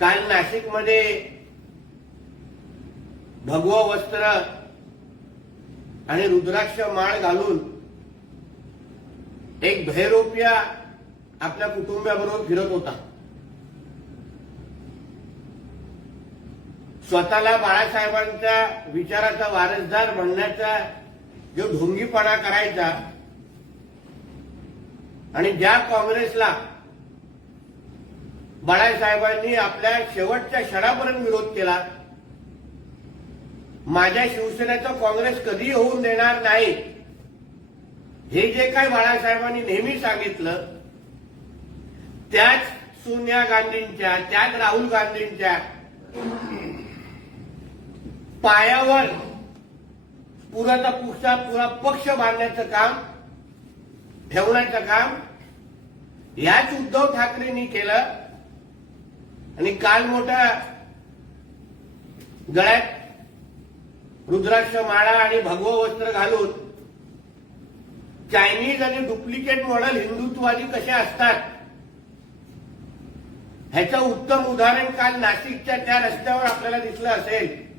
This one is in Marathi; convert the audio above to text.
काल नाशिकमध्ये भगवं वस्त्र आणि रुद्राक्ष माळ घालून एक भैरोपिया आपल्या कुटुंबाबरोबर फिरत होता. स्वतःला बाळासाहेबांच्या विचाराचा वारसदार म्हणण्याचा जो ढोंगीपणा करायचा आणि ज्या काँग्रेसला बाळासाहेबांनी आपल्या शेवटच्या क्षणापर्यंत विरोध केला. माझ्या शिवसेनेचं काँग्रेस कधी होऊन देणार नाही. हे जे काय बाळासाहेबांनी नेहमी सांगितलं त्याच सोनिया गांधींच्या त्याच राहुल गांधींच्या पायावर पुराचा पुढचा पुरा पक्ष बांधण्याचं काम ठेवण्याचं काम याच उद्धव ठाकरेंनी केलं. आणि काल मोठा गळ्यात रुद्राक्ष माळा आणि भगवं वस्त्र घालून चायनीज आणि डुप्लिकेट मॉडेल हिंदुत्ववादी कसे असतात? ह्याचं उत्तम उदाहरण काल नाशिकच्या त्या रस्त्यावर आपल्याला दिसलं असेल.